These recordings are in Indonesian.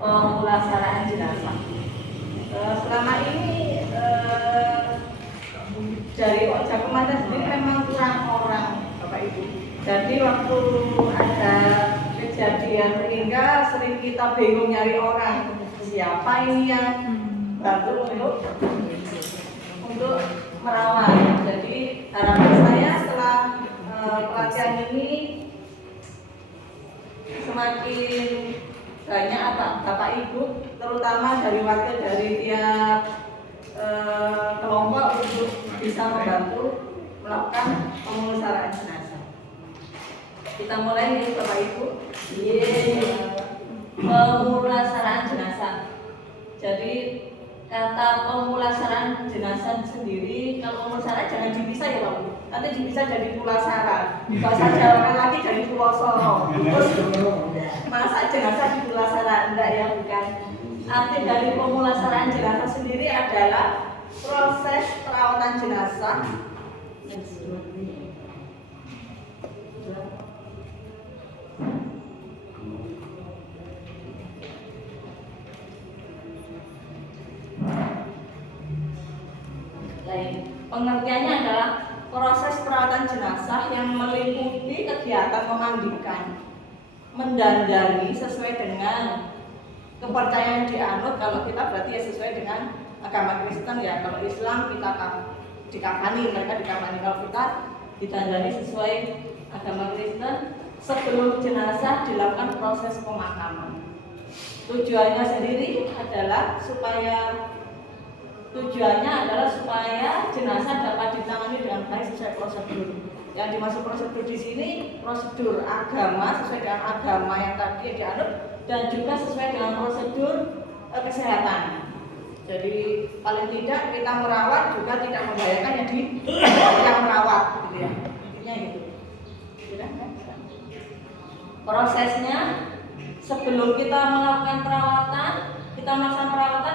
pemulasaraan jenazah. Selama ini dari Oja Komandan sendiri memang kurang orang, Bapak Ibu. Jadi waktu ada kejadian meninggal sering kita bingung nyari orang, siapa ini yang bantu untuk merawat. Jadi harapan saya setelah pelatihan ini semakin banyak Bapak Ibu, terutama dari wakil dari tiap kelompok untuk bisa membantu melakukan pemulasaraan jenazah. Kita mulai nih Bapak Ibu. Pemulasaraan jenazah. Jadi kata pemulasaraan jenazah sendiri, kalau pemulasaraan jangan dipisah ya Pak. Nanti dipisah jadi pulasara. Bahasa Jawa lagi jadi pulosoro. Terus masa jenazah di pulasara enggak ya, bukan. Arti dari pemulasaraan jenazah sendiri adalah proses perawatan jenazah pengertiannya adalah proses perawatan jenazah yang meliputi kegiatan memandikan, mendandani sesuai dengan kepercayaan dianut. Kalau kita berarti ya sesuai dengan agama Kristen ya. Kalau Islam kita dikafani, mereka dikafani. Kalau kita ditandani sesuai agama Kristen, sebelum jenazah dilakukan proses pemakaman. Tujuannya sendiri adalah supaya jenazah dapat ditangani dengan baik sesuai prosedur. Yang dimaksud prosedur di sini prosedur agama sesuai dengan agama yang tadi dianut dan juga sesuai dengan prosedur kesehatan. Jadi paling tidak kita merawat juga tidak membahayakan yang merawat, gitu ya. Intinya gitu. Prosesnya sebelum kita melakukan perawatan,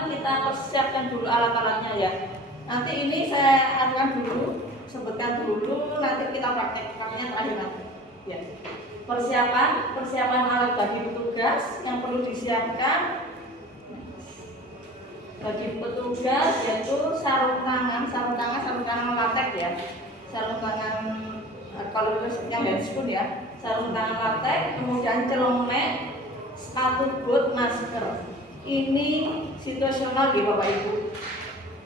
kita persiapkan dulu alat-alatnya ya. Nanti ini saya akan dulu sebutkan dulu, nanti kita prakteknya terakhir nanti. Ya. Persiapan alat bagi petugas yang perlu disiapkan bagi petugas yaitu sarung tangan latex ya. Sarung tangan kalau itu yang handscoon ya, sarung tangan latex, kemudian celemek, sepatu boot, masker. Ini situasional ya Bapak Ibu.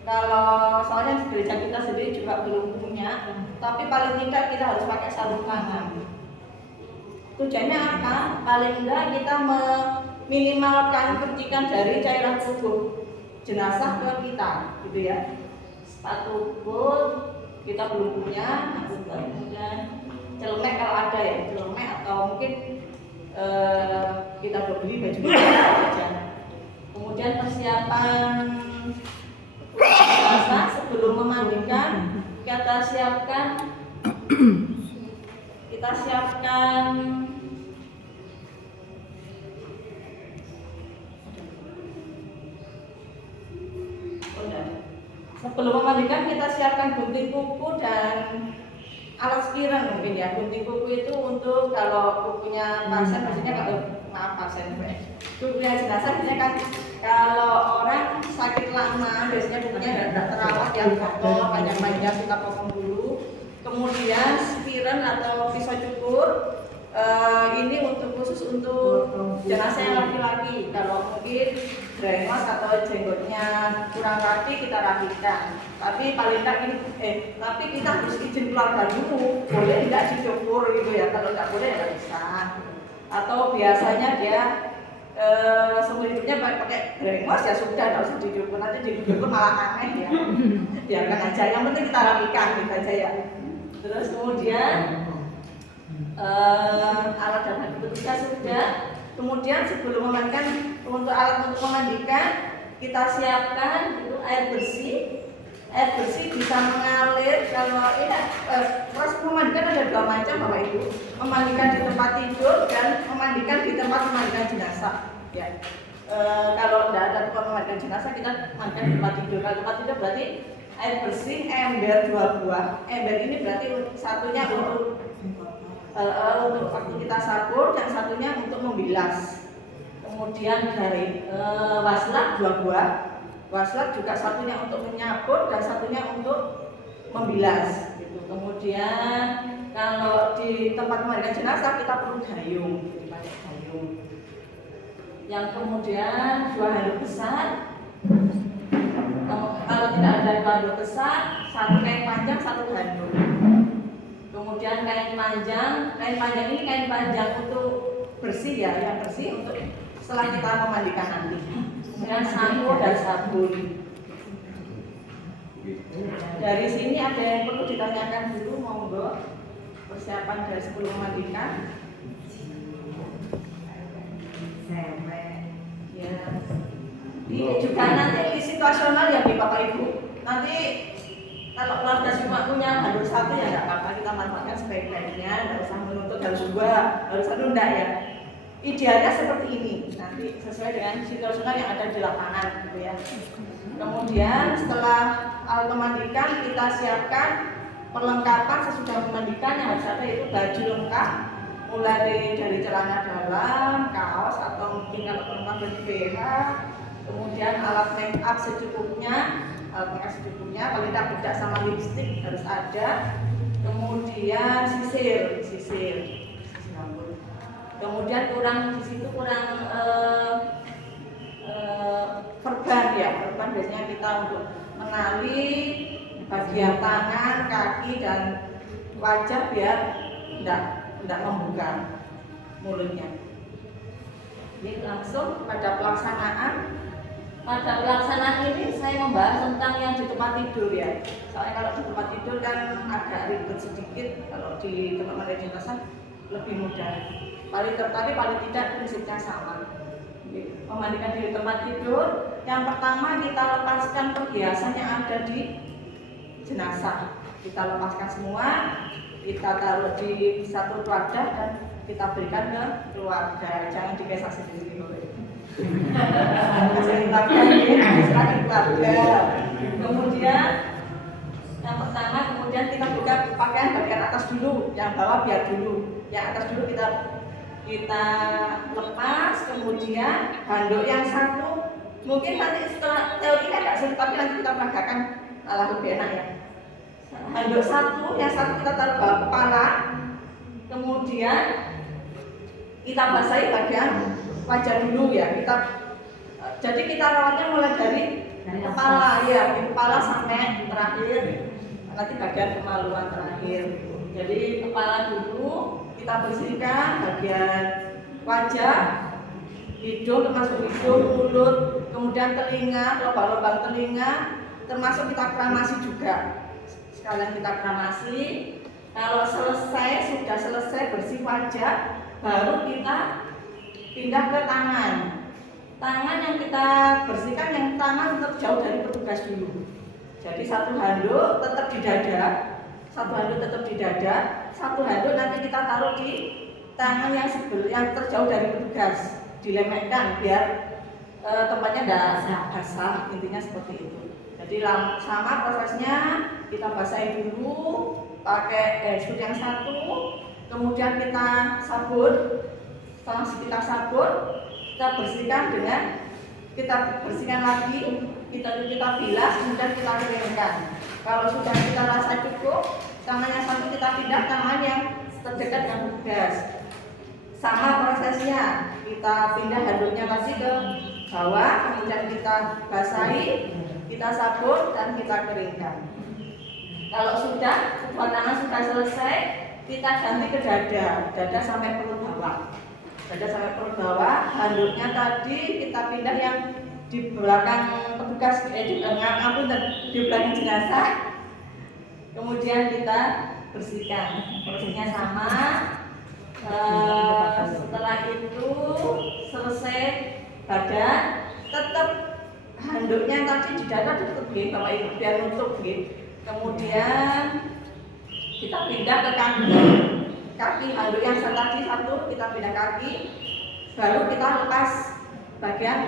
Kalau soalnya gereja kita sendiri juga belum punya, tapi paling tidak kita harus pakai sarung tangan. Tujuannya apa? Paling tidak kita meminimalkan percikan dari cairan tubuh jenazah ke kita, gitu ya. Sepatu boot kita belum punya, kemudian celemek kalau ada ya, celemek atau mungkin kita beli baju aja. Kemudian persiapan jenazah sebelum memandikan kita siapkan gunting kuku dan alat spiran mungkin ya. Gunting kuku itu untuk kalau kukunya pasien, maksudnya kukunya jenazah biasanya kan kalau orang sakit lama biasanya kukunya tidak terawat ya, potong panjang-panjang kita potong dulu. Kemudian spiran atau pisau cukur ini khusus untuk jenazah yang laki-laki. Kalau mungkin brengos atau jenggotnya kurang rapi kita rapikan. Tapi paling tidak ini tapi kita harus izin keluarga dulu. Boleh tidak dicukur gitu ya. Kalau tidak boleh ya bisa. Atau biasanya dia seumur hidupnya pakai brengos ya sudah, tidak usah dicukur. Nanti dicukur malah aneh ya. Biarkan aja. Yang penting kita rapikan gitu aja ya. Terus kemudian alat dan bagi petugas sudah. Kemudian sebelum memandikan, untuk alat untuk memandikan kita siapkan itu air bersih. Air bersih bisa mengalir. Kalau ini proses memandikan ada dua macam Bapak Ibu. Memandikan di tempat tidur dan memandikan di tempat memandikan jenazah. Ya. Kalau tidak ada tempat memandikan jenazah kita mandikan di tempat tidur. Kalau tempat tidur berarti air bersih, ember 2 buah. Ember ini berarti satunya untuk waktu kita sabur dan satunya untuk membilas. kemudian dari waslat 2 buah. Waslat juga satunya untuk menyabut dan satunya untuk membilas gitu. Kemudian kalau di tempat memandikan jenazah kita perlu gayung, pakai gayung. Yang kemudian 2 handuk besar. Kalau tidak ada handuk besar, 1 kain panjang, 1 handuk. Kemudian kain panjang ini kain panjang untuk bersih ya, yang bersih untuk setelah kita memandikan nanti. Dengan sampo dan sabun. Dari sini ada yang perlu ditanyakan dulu, monggo. Persiapan dari sebelum memandikan. Ya. Ini juga nanti di situasional ya Bapak Ibu. Nanti kalau keluarga cuma punya handuk 1 ya nggak apa-apa, kita manfaatkan sebaik-baiknya, nggak usah menuntut harus 2, harus 1 enggak ya. Idealnya seperti ini, nanti sesuai dengan situasional yang ada di lapangan gitu ya. Kemudian setelah alat memandikan kita siapkan perlengkapan sesudah memandikan yang harus ada, itu baju lengkap, mulai dari celana dalam, kaos atau mungkin kalau perempuan baju BH, kemudian alat make up secukupnya, paling tidak sama lipstick harus ada, kemudian sisir rambut. Kemudian di situ kurang perban ya, perban biasanya kita untuk menali bagian tangan, kaki dan wajah biar tidak membuka mulutnya. Ini langsung pada pelaksanaan. Pada pelaksanaan ini saya membahas tentang yang di tempat tidur ya. Soalnya kalau di tempat tidur kan agak ribet sedikit, kalau di tempat memandikan jenazah lebih mudah. Paling tidak prinsipnya sama. Memandikan di tempat tidur, yang pertama kita lepaskan perhiasan yang ada di jenazah. Kita lepaskan semua, kita taruh di satu wadah dan kita berikan ke keluarga. Jangan dikasih sendiri. Kemudian yang pertama, kemudian kita buka pakaian bagian atas dulu, yang bawah biar dulu, yang atas dulu kita lepas. Kemudian handuk yang 1, mungkin nanti setelah teori agak sulit, tapi nanti kita peragakan lebih enak ya. Handuk 1, yang 1 kita taruh bawah kepala, kemudian kita basahi bagian wajah dulu ya. Jadi kita rawatnya mulai dari kepala ya, dari kepala sampai terakhir, nanti bagian kemaluan terakhir. Jadi kepala dulu kita bersihkan, bagian wajah, hidung termasuk hidung, mulut, kemudian telinga, lubang-lubang telinga, termasuk kita kramasi juga. Sekalian kita kramasi. Kalau sudah selesai bersih wajah, baru kita pindah ke tangan. Tangan yang kita bersihkan, yang tangan tetap jauh dari petugas dulu. Jadi 1 handuk tetap di dada, 1 handuk tetap di dada, 1 handuk nanti kita taruh di tangan yang terjauh dari petugas, dilemekkan biar tempatnya tidak basah, intinya seperti itu. Jadi sama prosesnya, kita basahi dulu pakai spray yang 1, kemudian kita sabun. Setelah kita sabun, kita bersihkan lagi, kita bilas, kemudian kita keringkan. Kalau sudah kita rasa cukup, tangan yang 1 kita pindah tangan yang terdekat dengan petugas. Sama prosesnya, kita pindah handuknya tadi ke bawah, kemudian kita basahi, kita sabun dan kita keringkan. Kalau sudah, kedua tangan sudah selesai, kita ganti ke dada sampai perut bawah. Dada sampai perut bawah, handuknya tadi kita pindah yang di belakang petugas, di belakang jenazah. Kemudian kita bersihkan, prosesnya sama. Setelah itu selesai badan, tetap handuknya tadi di dada tutup Bapak Ibu biar nutup. Kemudian kita pindah ke kaki handuk yang tadi 1 kita pindah kaki, baru kita lepas bagian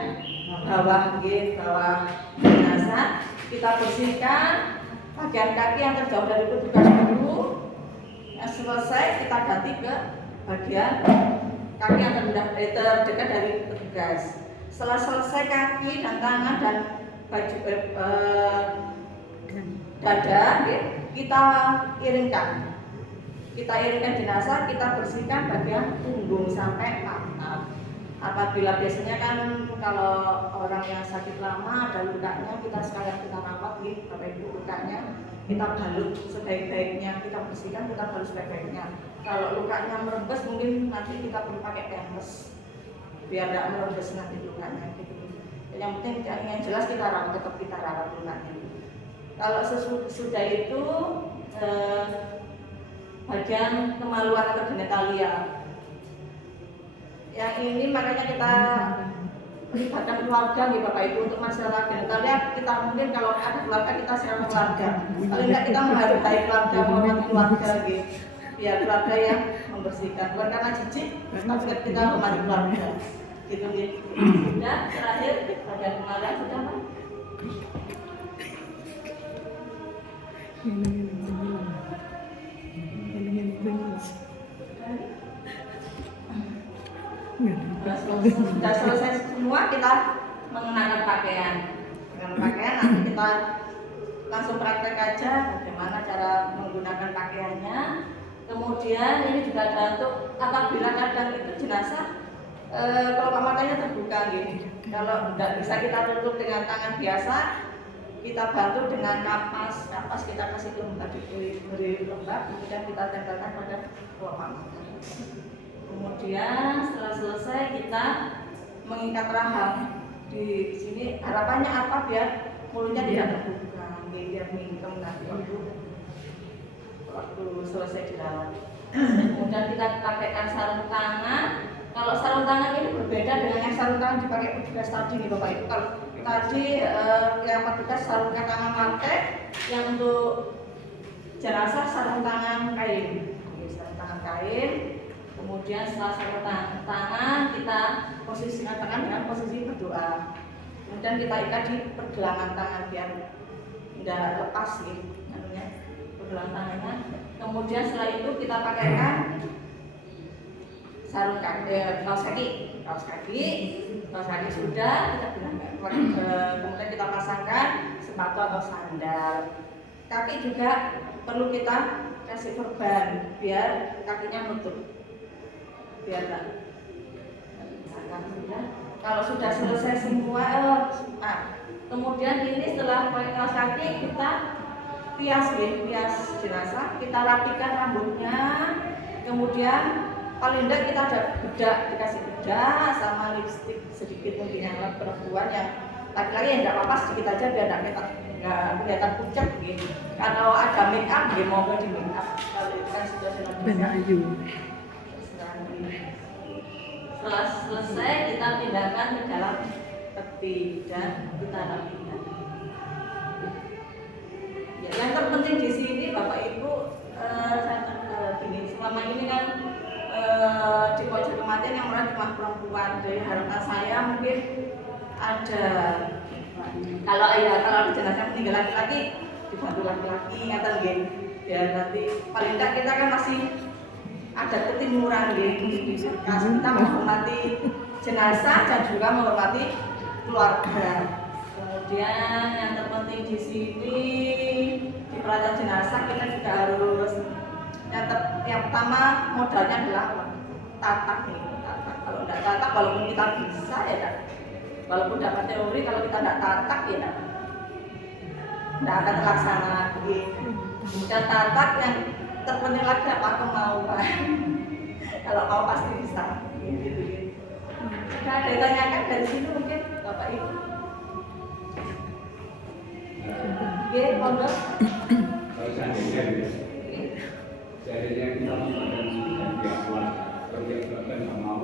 bawah jenazah, kita bersihkan bagian kaki yang terjauh dari petugas dulu. Yang selesai kita ganti ke bagian kaki yang terdekat dari petugas. Setelah selesai kaki dan tangan dan baju dada, kita iringkan. Kita iringkan jenazah, kita bersihkan bagian punggung sampai mata. Apabila biasanya kan kalau orang yang sakit lama ada lukanya, kita sekalian kita rawat Bapak Ibu, lukanya kita balut sebaik-baiknya, kita bersihkan, kita balut sebaik-baiknya. Kalau lukanya merembes mungkin nanti kita perlu pakai pampers biar tidak merembes nanti lukanya gitu. Yang penting yang jelas kita rawat, tetap kita rawat lukanya. Kalau sesudah itu bagian kemaluan atau genitalia, yang ini makanya kita melibatkan keluarga nih Bapak Ibu untuk masalah genitalia. Kita mungkin kalau ada keluarga kita share keluarga, paling tidak kita menghargai keluarga, menghormati keluarga gitu, biar keluarga yang membersihkan, bukan karena jijik tapi kita menghormati keluarga gitu gitu. Sudah terakhir bagian kemaluan sudah Pak. Sudah selesai semua, kita mengenakan pakaian. Dengan pakaian nanti kita langsung praktek aja bagaimana cara menggunakan pakaiannya. Kemudian ini juga ada untuk apabila kadang itu jenazah kelopak matanya terbuka gitu. Kalau tidak bisa kita tutup dengan tangan biasa, kita bantu dengan kapas kita kasih lembab, beri lembab, kemudian kita tempelkan pada kelopak mata. Kemudian setelah selesai kita mengikat rahang di sini. Harapannya apa? Biar mulutnya tidak terbuka, biar mingkem nanti waktu selesai dirawat. Kemudian kita pakaikan sarung tangan. Kalau sarung tangan ini berbeda dengan yang sarung tangan dipakai petugas tadi nih Bapak Ibu. Kalau tadi yang petugas sarung tangan lantai, yang untuk jenazah sarung tangan kain. Sarung tangan kain. Kemudian setelah sarung tangan kita posisikan tangan dengan posisi berdoa. Kemudian kita ikat di pergelangan tangan biar tidak lepas gitu, pergelangan tangannya. Kemudian setelah itu kita pakaikan sarung kaos kaki sudah kita gunakan. Kemudian kita pasangkan sepatu atau sandal. Kaki juga perlu kita kasih perban biar kakinya nutup. Biar kalau sudah selesai semua, kemudian ini setelah pakai kaos kaki kita hias jenazah, kita rapikan rambutnya, kemudian paling tidak kita ada bedak, dikasih bedak sama lipstik sedikit mungkin yang perempuan, yang laki-laki yang tidak apa-apa sedikit aja biar nggak kelihatan pucat gitu. Kalau ada make up, dia mau di make up. Kalau itu kan sudah setelah selesai kita pindahkan ke dalam peti dan kita rapikan. Ya, yang terpenting di sini Bapak Ibu, selama ini kan di pojok kematian yang merawat cuma perempuan. Dari harapan saya mungkin ada kalau ada jenazah meninggal laki-laki dibantu laki-laki ngatain gitu. Biar nanti paling tidak kita kan masih ada ketimuran gitu. Kita menghormati jenazah dan juga menghormati keluarga. Kemudian yang terpenting di sini di perawatan jenazah kita juga harus yang pertama modalnya adalah tatak nih. Kalau tidak tatak, walaupun kita bisa ya, walaupun dapat teori, kalau kita tidak tatak ya tidak akan terlaksana. Dan tatak yang terpenting lagi apa kemauan. Kalau mau pasti bisa. Gitu. Sudah ada yang tanyakan dari sini mungkin Bapak Ibu. Oke, pondok. Kalau seandainya kita melakukan dan pihak keluarga, kalau pihak keluarga nggak mau,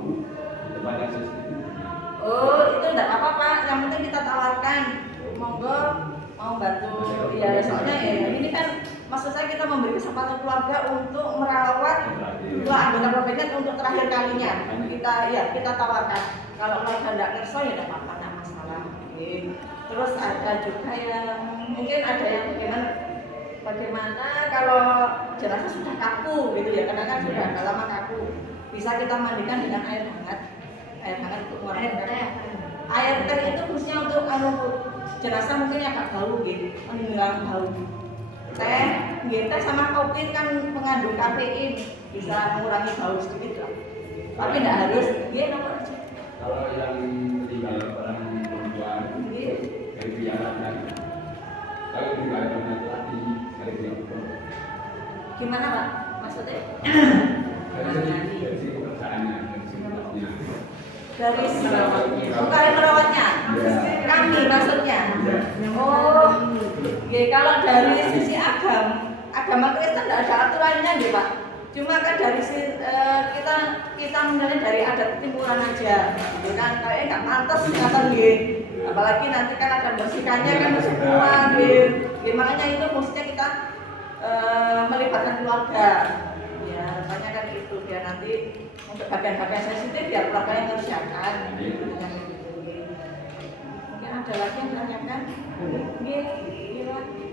itu pada sesuatu. Oh, itu tidak apa-apa. Yang penting kita tawarkan, monggo mau bantu. Ya, soalnya ya ini kan maksud saya kita memberi kesempatan keluarga untuk merawat dua anggota keluarga untuk terakhir kalinya. Kita tawarkan. Kalau keluarga tidak kerso ya tidak apa-apa, tidak masalah. Terus ada juga yang mungkin ada yang bagaimana kalau jenazah sudah kaku gitu ya, karena kan sudah lama kaku, bisa kita mandikan dengan air hangat untuk mengeluarkan air teh itu khususnya untuk jenazah mungkin agak bau gitu, meninggalkan bau. Teh, teh sama kopi kan mengandung kafein, bisa mengurangi bau sedikit lah. Tapi tidak harus, nomor aja. Kalau yang meninggal orang perempuan dari pihak laki, kalau meninggal orang laki dari pihak perempuan. Gimana Pak? Maksudnya? Dari segi pekerjaannya, dari segi pekerjaannya. Dari bukan merawatnya, kami maksudnya. Oh, kalau dari sisi agama Kristen tidak ada aturannya nih Pak. Cuma kan dari kita menilai dari adat timuran aja, gitu kan? Kayaknya nggak pantas kata apalagi nanti kan ada bersihkannya kan semua, makanya itu mestinya kita melibatkan keluarga. Ya, tanya kan itu biar nanti untuk bagian-bagian sensitif biar keluarga yang mengerjakan. Mungkin ada lagi yang menanyakan?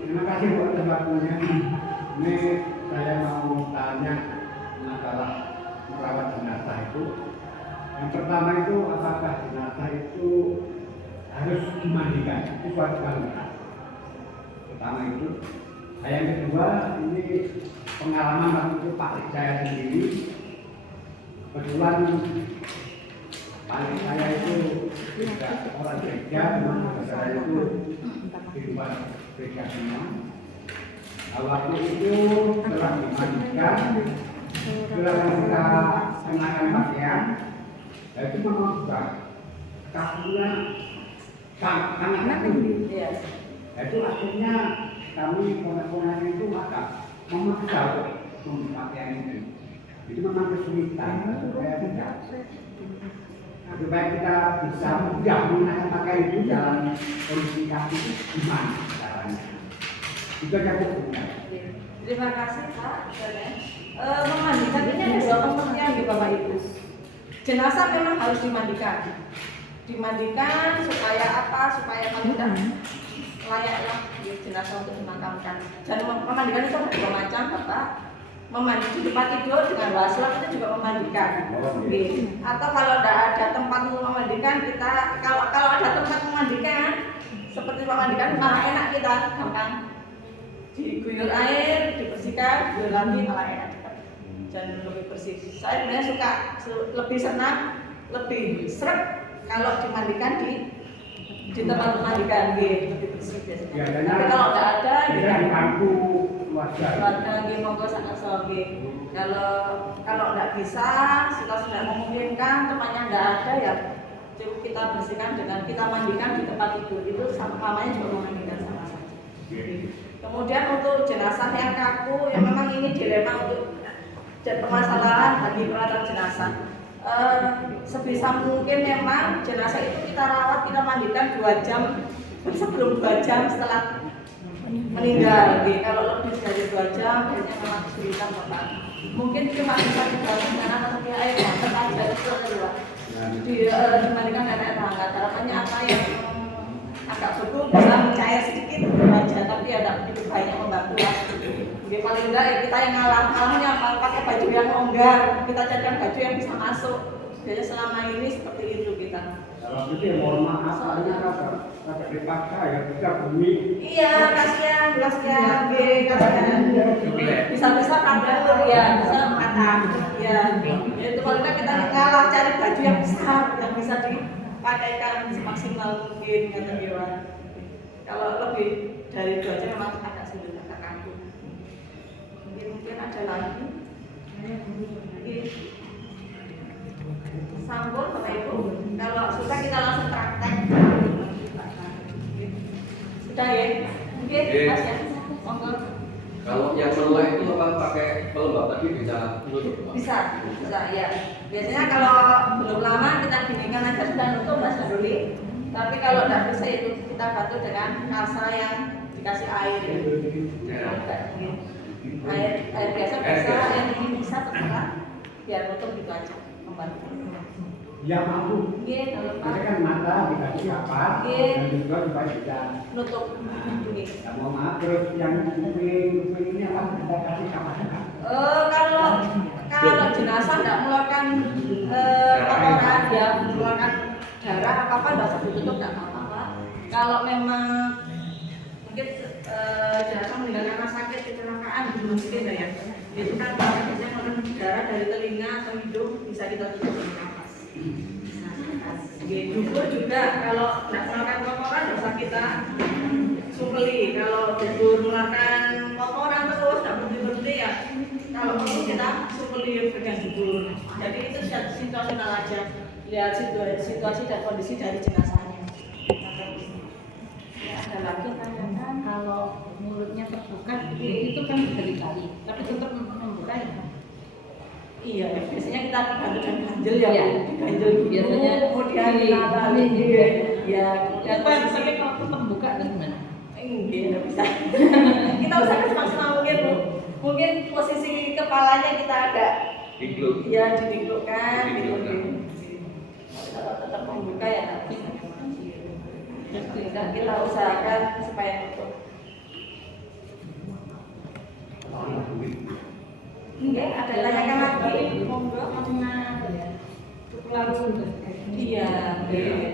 Terima kasih buat tempatnya. Ini saya mau tanya masalah merawat jenazah itu. Yang pertama itu apakah jenazah itu harus dimandikan? Itu suatu hal benar. Pertama itu. Yang kedua ini pengalaman waktu itu Pak saya sendiri. Kebetulan Pak saya itu tidak orang gereja, memang saya itu di luar gereja semua. Waktu itu telah dimandikan, telah kita kenakan pakaian, itu memang juga kakinya sangat tinggi. Itu akhirnya kami ponak-ponak itu maka memaksa untuk pakaian itu. Itu memang kesulitan supaya tidak. Supaya kita bisa mudah menggunakan pakaian itu dalam kondisi kaki itu gimana caranya? Itu aja Bu. Terima kasih Pak. Memandikan ini ada dua pengertian di Bapak Ibu. Jenazah memang harus dimandikan. Dimandikan supaya apa? Supaya tidak layaklah jenazah untuk dimakamkan. Dan memandikan itu ada dua macam Bapak. Memandi di tempat tidur dengan waslah itu juga memandikan. Atau kalau tidak ada tempat untuk memandikan, kita kalau ada tempat memandikan seperti memandikan malah enak kita gampang. Diguyur air, dibersihkan, guyur lagi malah enak dan lebih bersih. Saya sebenarnya suka lebih senang, lebih seret kalau dimandikan di tempat memandikan, lebih bersih biasanya. Tapi kalau tidak ada, kita dibantu keluarga. Monggo sangat sorry. Kalau tidak bisa, situasi tidak memungkinkan, temannya tidak ada ya, cukup kita bersihkan dengan kita mandikan di tempat tidur itu namanya juga memandikan sama saja. Kemudian untuk jenazah yang kaku, yang memang ini dilema untuk permasalahan bagi perawatan jenazah. Sebisa mungkin memang jenazah itu kita rawat, kita mandikan 2 jam sebelum 2 jam setelah meninggal. Kalau lebih dari 2 jam, biasanya memang kesulitan Bapak. Mungkin cuma bisa dibangun dengan air hangat aja itu adalah dimandikan dengan air hangat. Harapannya apa yang agak beku bisa mencair sedikit aja, tapi ya tidak begitu banyak membantu lah. Jadi paling enggak ya kita yang ngalahnya pakai baju yang longgar, kita carikan baju yang bisa masuk. Jadi selama ini seperti itu kita. Kalau itu ya mohon maaf, soalnya agak dipaksa ya, kita bumi. Iya, kasihan. Bisa kabur ya, bisa patah. Ya, itu paling enggak kita ngalah cari baju yang besar yang bisa dipakaikan semaksimal mungkin kata Dewa. Kalau lebih dari 2 jam memang agak sulit, agak kaku. Mungkin ada lagi. Sambung Bapak Ibu. Kalau susah kita langsung praktek. Sudah ya? Mungkin Mas ya. Monggo. Kalau yang meleleh itu apa pakai pelembab tadi bisa menutup? Bisa ya. Biasanya kalau belum lama kita dinginkan aja sudah nutup Mas Duli. Tapi kalau tidak bisa itu kita bantu dengan kasa yang dikasih air. Air biasa bisa, air dingin bisa terserah. Biar nutup gitu aja membantu. Ya mampu. Iya, kalau Kita kan mata dikasih apa? Dan juga supaya bisa nutup. Ya, mohon maaf, terus yang kuping ini apa? Kita kasih sama. Kalau jenazah tidak mengeluarkan kotoran, ya mengeluarkan darah apa nggak usah ditutup, nggak apa-apa. Kalau memang mungkin jenazah meninggal karena sakit kecelakaan mungkin ya, itu kan biasanya mengeluarkan darah dari telinga atau hidung, bisa kita tutup dengan nafas. Dubur juga kalau tidak mengeluarkan kotoran nggak usah kita supeli. Kalau dubur mengeluarkan kotoran terus tidak berhenti ya, kalau perlu kita supeli bagian dubur. Jadi itu situasional aja, lihat situasi dan kondisi dari jenazahnya. Ya, ada lagi kan Kalau mulutnya terbuka itu kan berkali-kali, tapi tetap membuka ya. iya, biasanya kita bantu dan ganjel ya, Iya. ganjel dulu, Biasanya kemudian kita balik, ya, kemudian Tapi kalau tetap buka kan gimana? enggak, nggak bisa. Kita usahakan semaksimal mungkin, Bu. Mungkin posisi kepalanya kita agak Include. ya didiklukan, Didiklukan. kalau tetap membuka ya nggak bisa. Kita usahakan supaya untuk enggak ada tanyakan lagi, monggo. Iya,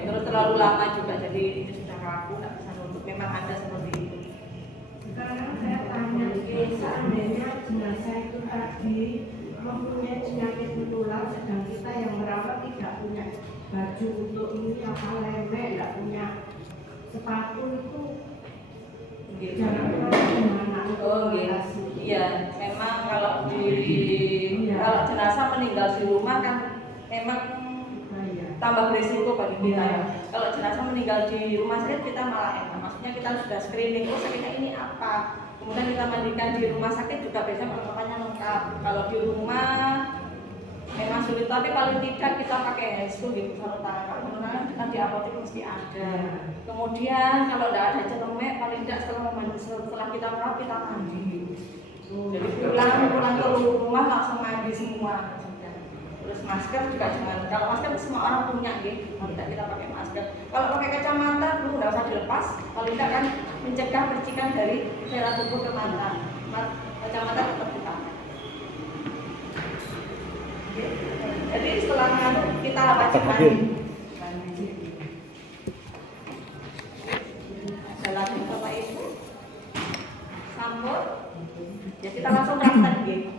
terus terlalu lama juga, jadi itu sudah kaku, nggak bisa nutup. Memang ada seperti itu. Sekarang saya tanya, seandainya jenazah itu tadi mempunyai penyakit menular, sedang kita yang merawat tidak punya baju untuk ini apa lemek, tidak punya sepatu itu jangan gimana untuk Oh mengatasi? gitu. Iya, memang kalau kalau jenazah meninggal di rumah kan memang tambah berisiko bagi kita ya. Kalau jenazah meninggal di rumah sakit kita malah enak. Maksudnya kita sudah screening, oh sakitnya ini apa. Kemudian kita mandikan di rumah sakit juga biasanya perlengkapannya lengkap. Kalau di rumah memang sulit, tapi paling tidak kita pakai handscoon gitu, sarung tangan. Kalau sarung tangan kita di apotek mesti ada. Kemudian kalau tidak ada celemek, paling tidak setelah kita merawat kita mandi. Jadi pulang ke rumah langsung mandi semua. Terus masker juga jangan. Kalau masker semua orang punya, gitu. Tidak kita pakai masker. Kalau pakai kacamata dulu nggak usah dilepas. Paling tidak kan mencegah percikan dari cairan tubuh ke mata. Kacamata tetap dipakai. Jadi setelah ngantuk kita wajib mandi. Ada lagi Bapak Ibu? Sambut. Ya kita langsung praktek gitu.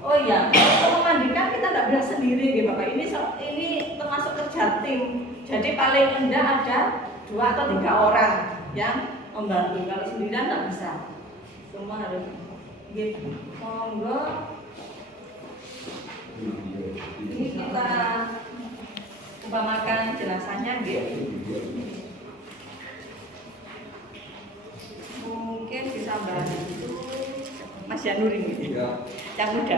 Oh iya, kalau memandikan kita tidak bisa sendiri gitu Bapak. Ini termasuk kerja tim. Jadi paling rendah ada 2 atau 3 orang yang membantu. Kalau sendirian tidak bisa. Semua harus gitu. Monggo. Ini kita umpamakan jenazahnya gitu. Mungkin bisa bantu Mas Janur ini, Ya. yang muda.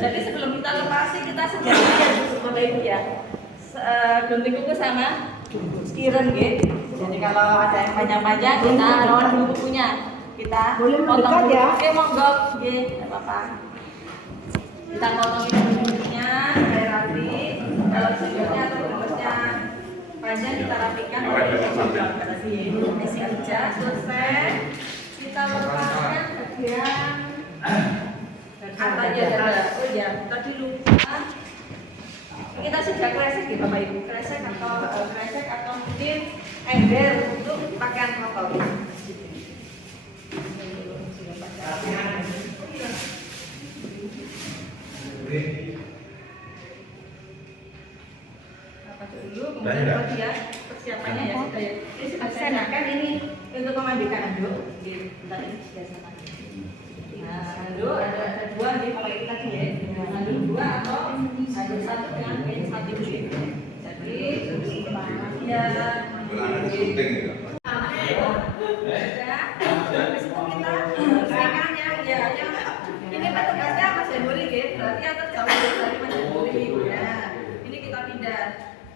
Jadi sebelum kita lepasi kita sediakan ya Bapak Ibu ya, gunting kuku sama skiren gitu. Jadi kalau ada yang panjang-panjang kita rawat dulu kukunya, kita potong dulu. Oke monggo, nggih, enggak apa-apa. Kita potongin kukunya supaya rapi. Kalau sikutnya atau bungkusnya panjang kita rapikan. Isi aja selesai. Kita lepaskan bagian apanya ada. Oh ya, tadi lupa. Kita sudah kresek ya Bapak Ibu, kresek atau mungkin ember untuk pakaian kotor. Apa dulu, kemudian bagian persiapannya ya sudah ya. Ini sudah saya siapkan ini untuk memandikan anduk. Bentar ini sudah saya pakai. Nah, anduk ada 2 nih kalau ini tadi ya. Anduk 2 atau anduk 1 dengan kain satu gitu. Jadi ya. Penting ya. Ini petugasnya Mas Januri ya, berarti yang terjauh dari Mas Januri. Nah, ini kita pindah.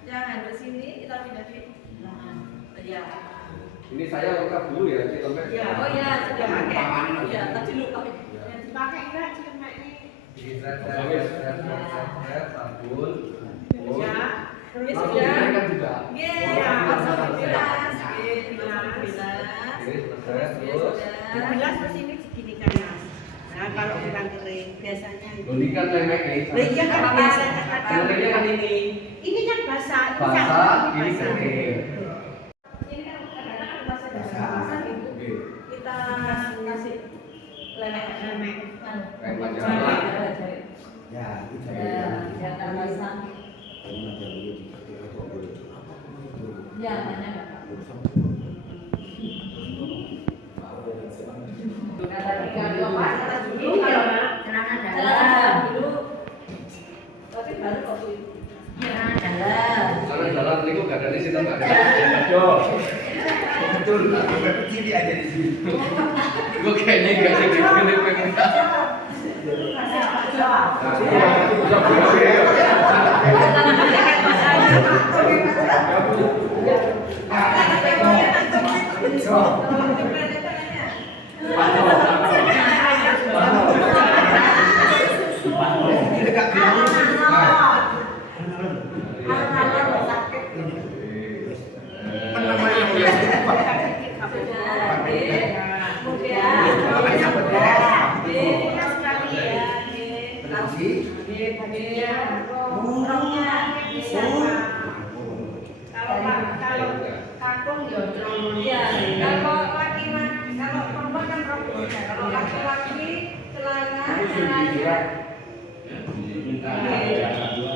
Jangan ke sini, kita pindah di. Ya. Ini saya lengkap dulu ya, celemek. Ya, oh ya, sudah pakai. Oh ya, tadi lupa. Pakai enggak celemek ini? sabun. Ya. Ini Langsung sudah. diberikan juga. Iya, langsung dibilas. Selesai, terus. Dibilas terus ini segini kan mas. Nah kalau bukan kering biasanya itu. Ini kan lemek nih. Lah iya kan biasanya kadang. Lembeknya kan ini. Ini kan basah. Basah, ini basah. kering. Ini kan kadang-kadang ada basah gitu. Kita kasih lemek. Lemek Jari. Ya, itu Biar tak basah. Ya, banyak. Celana dulu. Tapi baru waktu itu. Celana dalam. Karena dalam itu gak ada di situ nggak ada. Betul. Kecil aja di sini. Gue kayaknya gak sih di sini. Kangkung ya Iya, kalau perempuan kan rok. Kalau laki-laki celana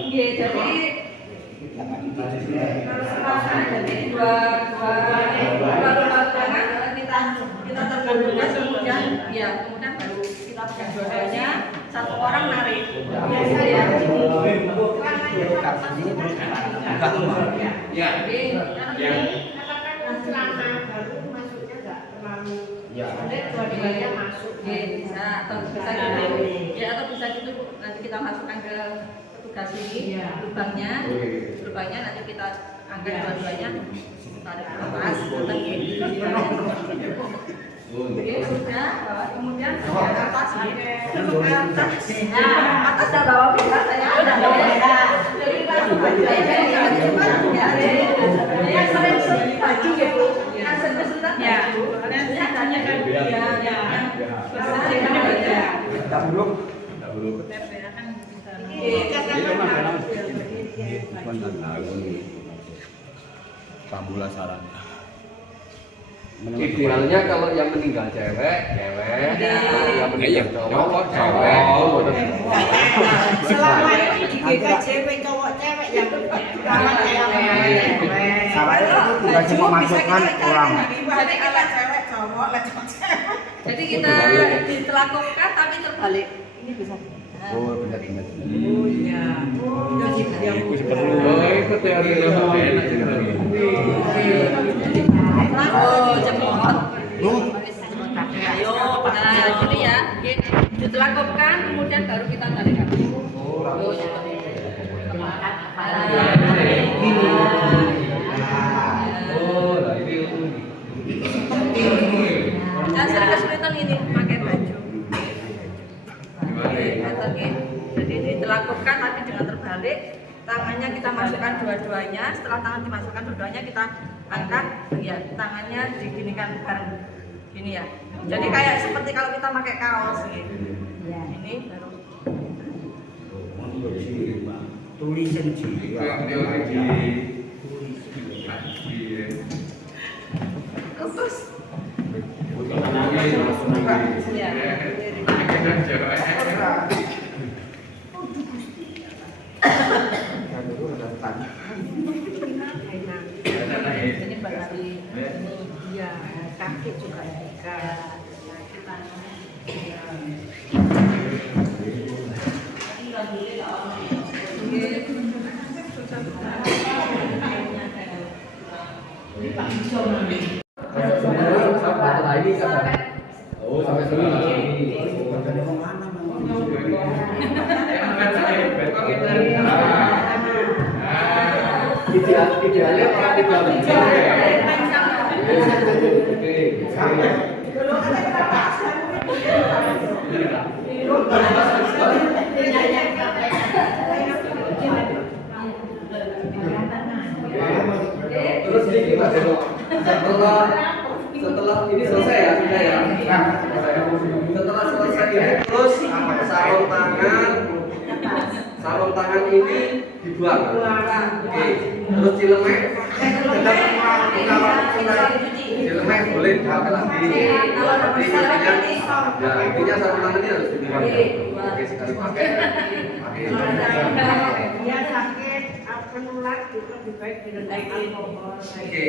Iya, jadi jadi dua tangan kita tergabungkan kemudian baru kita pegang dua-duanya satu orang narik biasa ya. Ya. Katakan celana baru masuknya nggak terlalu pendek, dua-duanya masuk. Bisa atau bisa gitu ya, atau bisa gitu nanti kita masukkan ke petugas ini lubangnya nanti kita angkat dua-duanya tarik ke atas Oke, sudah kemudian ke atas atas dan bawah bisa saya udah jadi langsung aja ya sering baju gitu yang sering-sering baju tanya kan Pambula saran. Idealnya kalau yang meninggal cewek, yang meninggal cowok, cowok. cewek. Selama ini di GKJP cowok cewek yang kalau cewek. Salah itu tidak cuma masukkan orang. jadi ala cewek cowok lah jadi kita ditelakukan tapi terbalik ini bisa Oh, benar-benar. Itu teori enak sekali. cepot ayo nah gini ya ditelakukan kemudian baru kita tarik kaki jangan sering kesulitan ini pakai baju jadi ditelakukan tapi dengan terbalik tangannya kita masukkan dua-duanya setelah tangan dimasukkan dua-duanya kita angkat ya tangannya diginikan bareng gini ya jadi kayak seperti kalau kita pakai kaos gitu ini baru Tulisan jiwa. terus ya ini berarti ini Iya, kaki juga kita Sampai ini kan? Oh, sampai sini. Idealnya orang tidak Belum ada ini selesai ya, sudah ya. Setelah selesai ini terus sarung tangan ini dibuang. Oke. Terus cilemek boleh dipakai lagi. Tapi intinya sarung tangan ini harus dibuang. Oke, sekali pakai. Dia sakit, penular juga lebih baik direndahkan alkohol. Oke,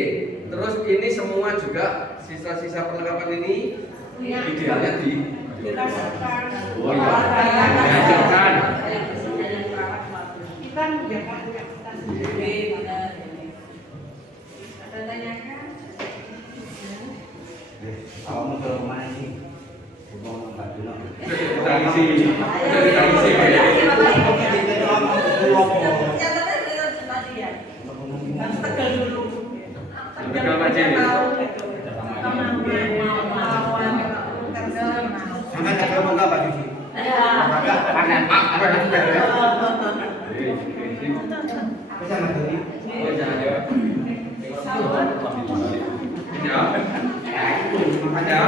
terus ini semua juga sisa-sisa perlengkapan ini idealnya Dirasakan. Oh iya. Diajarkan. Kita menjaga punya kita sendiri. Ada tanyakan? Kamu ke mana sih? Bukan Mbak Dino. Tradisi. Tradisi. Tegal dulu. Tegal macam ni. Sangat jaga bangga Pak Yusi. Panen. Apa yang sudah ya? Bisa nanti. Oh jangan ya. Ya. Ada.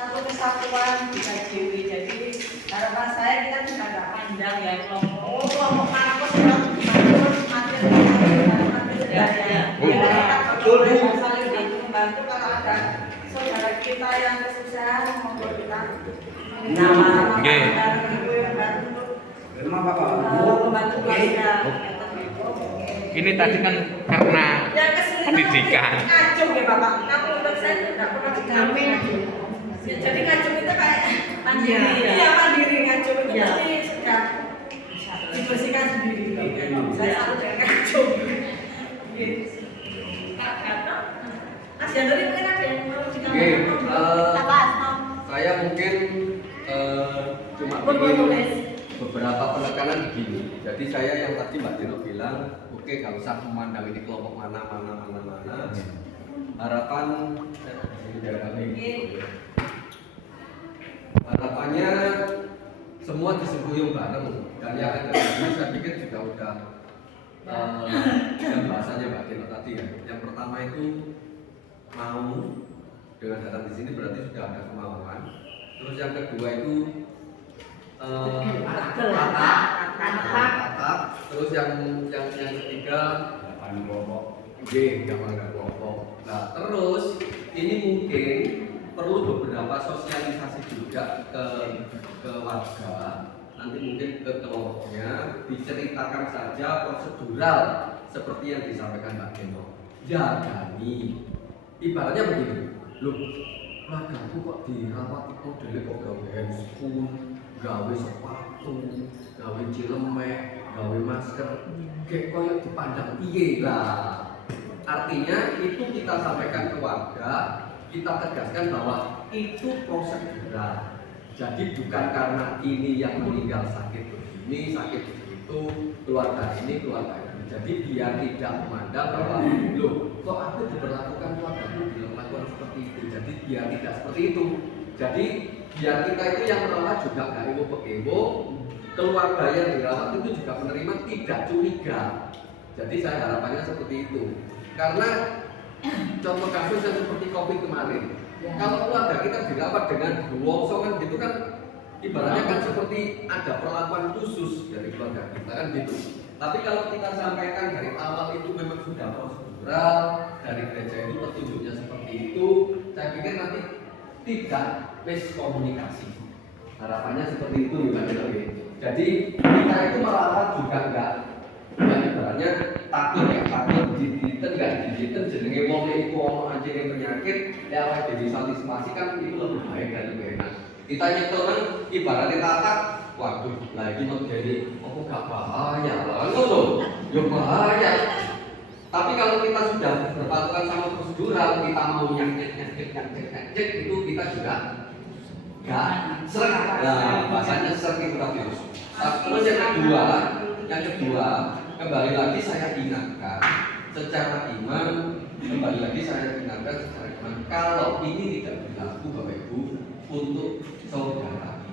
Satu kesatuan kita dewi. Jadi harapan saya kita juga nggak pandang ya kelompok kampus yang saling bantu membantu kalau ada saudara kita yang kesusahan monggo kita membantu keluarga. Ini tadi kan karena pendidikan. Ngacung ya Bapak, kamu untuk saya tidak pernah kami. Jadi ngacung itu kayak mandiri, iya mandiri ngacung itu pasti sudah dibersihkan sendiri. Saya selalu dengan ngacung. Mas Yandori mungkin ada yang mau Oke, saya mungkin cuma ingin beberapa penekanan begini. Jadi saya yang tadi Mbak Dino bilang, oke nggak usah memandang ini kelompok mana. Harapannya semua disembuyung bareng dan yang ada ini saya pikir juga udah yang bahasanya Mbak Dino tadi ya. Yang pertama itu mau dengan datang di sini berarti sudah ada kemauan. Terus yang kedua itu tatap. Terus yang ketiga jangan kelompok. Nah terus ini mungkin perlu beberapa sosialisasi juga ke warga. Nanti mungkin ke kelompoknya diceritakan saja prosedural seperti yang disampaikan Mbak Deno. Jagani, ibaratnya begini, loh, ragaku kok dirawat modelnya kok gawe handphone, gawe sepatu, gawe cilemek, gawe masker, kayak koyok dipandang piye lah. Artinya itu kita sampaikan ke warga, kita tegaskan bahwa itu prosedural. Jadi bukan karena ini yang meninggal sakit begini, sakit begitu, keluarga ini, keluarga itu. Jadi biar tidak memandang bahwa loh, kok aku diperlakukan keluargaku dilakukan seperti itu. Jadi biar tidak seperti itu. Jadi biar kita itu yang merawat juga nggak ewo-ewo, keluarga yang dirawat itu juga menerima tidak curiga. Jadi saya harapannya seperti itu. Karena contoh kasus yang seperti COVID kemarin, kalau keluarga kita dirawat dengan bohong gitu kan, ibaratnya kan seperti ada perlakuan khusus dari keluarga kita kan gitu. Tapi kalau kita sampaikan dari awal itu memang sudah prosedural, dari gereja itu petunjuknya seperti itu, saya pikir nanti tidak miskomunikasi. Harapannya seperti itu Mbak Dino. Jadi kita itu merawat juga enggak ibaratnya takut digigit enggak digigit jenenge wong iku ono anjing penyakit ya awake dhewe antisipasi kan itu lebih baik dan lebih enak. Kita nyekel kan ibaratnya tatak, waduh lagi mau jadi apa gak bahaya lah ngono. Yo bahaya. Tapi kalau kita sudah berpatokan sama prosedural, kita mau nyek itu kita juga Enggak, seret. Nah, bahasanya seret itu tadi. Terus yang kedua, kembali lagi saya ingatkan secara iman, kembali lagi saya ingatkan secara iman, kalau ini tidak berlaku Bapak Ibu untuk saudara,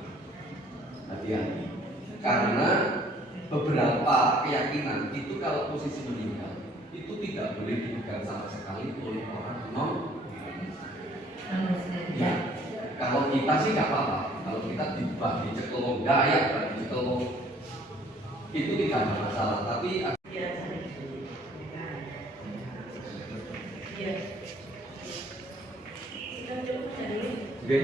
hati-hati. Karena beberapa keyakinan itu kalau posisi meninggal itu tidak boleh dipegang sama sekali oleh orang non. Ya, kalau kita sih nggak apa-apa. Kalau kita dicekel daya, dicekel itu tidak ada masalah. Tapi Iya. Sudah cukup dari Oke,